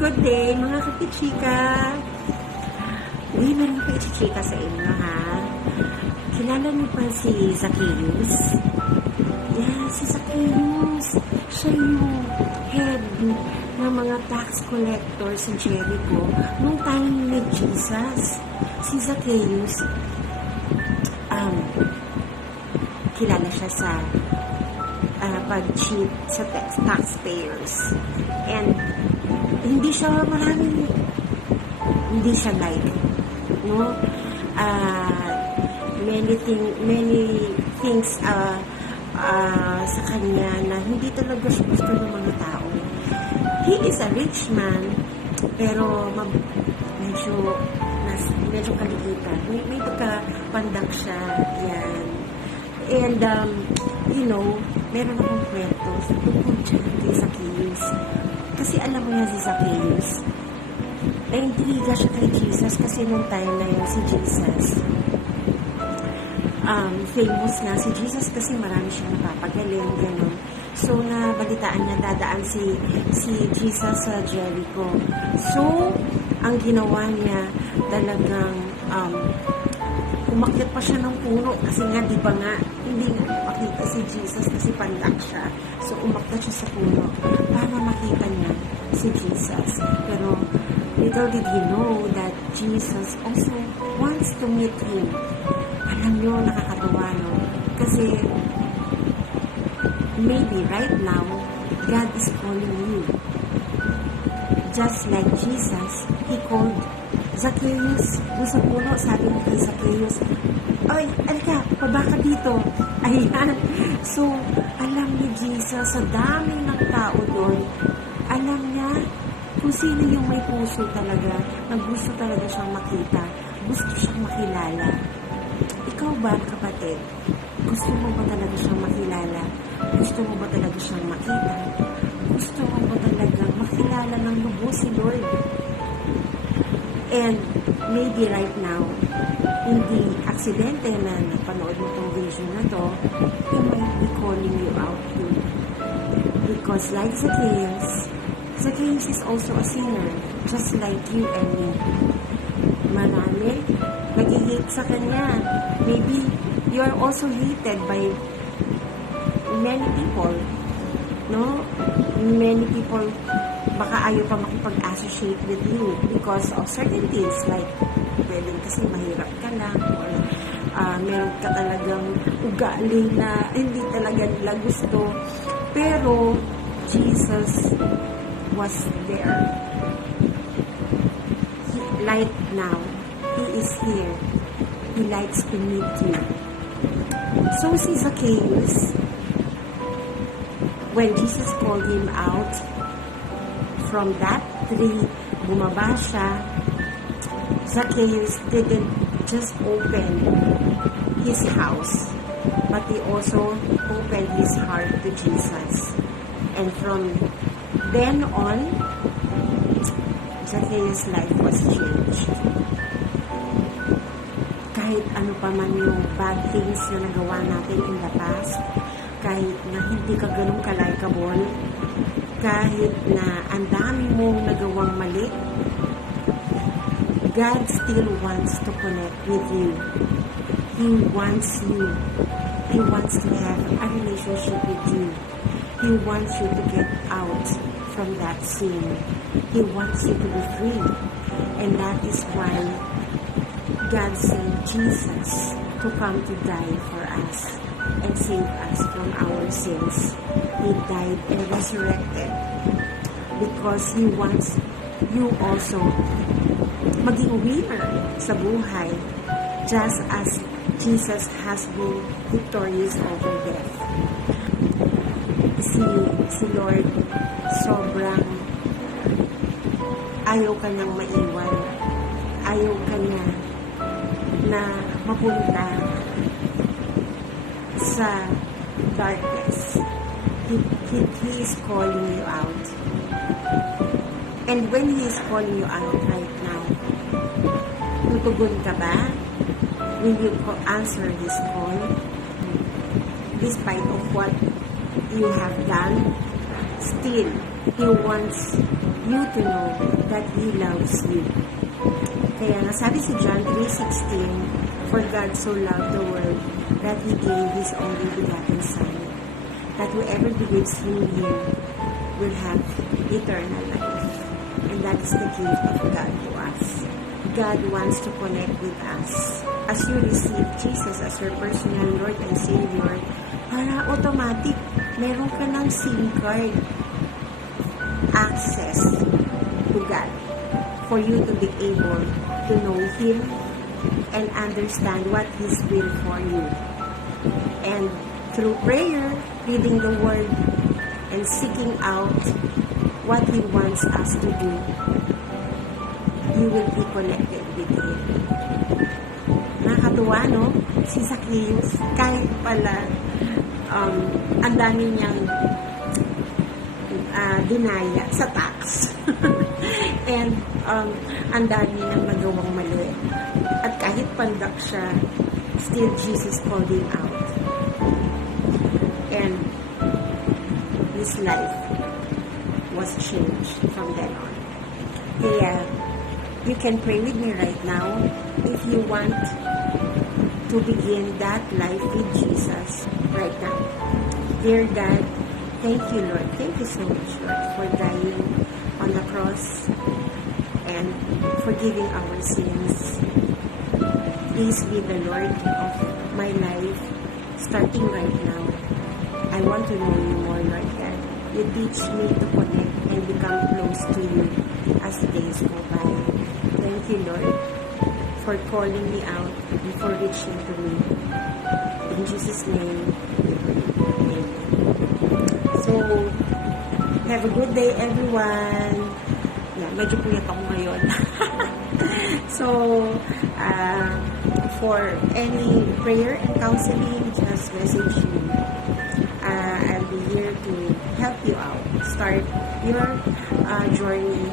Good day, mga kapichika. Meron ko ichichika sa inyo, ha? Kilala niyo pa si Zacchaeus? Yes, si Zacchaeus. Siya yung head ng mga tax collectors sa Jericho nung time ni Jesus. Si Zacchaeus, kilala siya sa pag-cheat sa taxpayers. And hindi siya like, no? Many things sa kanya na hindi talaga siya gusto ng mga tao. He is a rich man, pero medyo kaligitan. May pagkapandak siya, yan. And, meron akong kwento tungkol dyan kay Zacchaeus. Kasi alam mo yan si Zacchaeus, na-intriga siya kay Jesus kasi nung time na yun si Jesus, famous nga si Jesus kasi marami siyang napapagaling, gano'n. So, nabalitaan niya dadaan si Jesus sa Jericho. So, ang ginawa niya talagang umakyat pa siya ng puno kasi nga, di ba nga, hindi nga makita si Jesus kasi pandak siya. So, umakyat siya sa puno para makita niya si Jesus. Pero, little did he know that Jesus also wants to meet him. Alam niyo, nakakatawa, no? Kasi, maybe right now, God is calling you. Just like Jesus, He called Zacchaeus. Doon sa puno, sabi niya kay Zacchaeus, "Ay, alika, baba ka dito." Ayan. So, alam ni Jesus, sa daming ng tao doon, alam niya kung sino yung may puso talaga, na gusto talaga siyang makita, gusto siyang makilala. Ikaw ba, kapatid? Gusto mo ba talaga siyang makilala? Gusto mo ba talaga siyang makita? Gusto mo ba talaga makilala ng lubos si Lord? And maybe right now, hindi aksidente na napanood mo itong vision na to, He might be calling you out too. Because like Zacchaeus is also a sinner, just like you and me. Marami nag-hate sa kanya. Maybe you are also hated by many people, no? Many people baka ayaw pa makipag-associate with you because of certain things like pwedeng kasi mahirap ka lang or meron ka talagang ugali na hindi talaga nila gusto. Pero Jesus was there. Right now, He is here. He likes to meet you. So si Zacchaeus, when Jesus called him out from that tree, bumaba siya. Zacchaeus didn't just open his house, but he also opened his heart to Jesus. And from then on, Zacchaeus' life was changed. Kahit ano pa man yung bad things na nagawa natin in the past, kahit na hindi ka ganun ka-likeable, kahit na ang dami mong nagawang mali, God still wants to connect with you. He wants you. He wants to have a relationship with you. He wants you to get out from that sin. He wants you to be free. And that is why God sent Jesus to come to die for us and save us from our sins. He died and resurrected because He wants you also maging winner sa buhay, just as Jesus has been victorious over death. Si Lord, sobrang ayaw ka nang maiwan. Ayaw ka niya na mapunta sa darkness. He is calling you out. And when He is calling you out right now, tutugon ka ba? Will you answer His call? Despite of what you have done, still, He wants you to know that He loves you. Kaya nga sabi si John 3:16, "For God so loved the world that He gave His only begotten Son, that whoever believes in Him will have eternal life." And that is the gift of God to us. God wants to connect with us. As you receive Jesus as your personal Lord and Savior, para automatic, meron ka ng SIM card access to God for you to be able to know Him and understand what His will for you. And through prayer, reading the Word, and seeking out what He wants us to do, you will be connected with Him. Nakakatuwa, no? Si Zacchaeus, kahit pala ang dami niyang dinaya sa tax. And ang dami niyang nagawang mali. At kahit pandak siya, still Jesus called him out. And his life was changed from then on. Kaya, you can pray with me right now if you want to begin that life with Jesus right now. Dear God, thank you, Lord. Thank you so much, Lord, for dying on the cross and forgiving our sins. Please be the Lord of my life starting right now. I want to know you more, Lord God. You teach me to connect and become close to you as days go by. Thank you, Lord, for calling me out and for reaching to me. In Jesus' name, amen. So, have a good day, everyone. Yeah, medyo puyat ako ngayon. So, for any prayer and counseling, just message me. I'll be here to help you out. Start your journey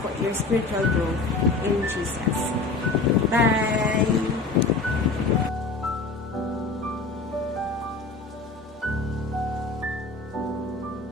for your spiritual growth in Jesus. Bye!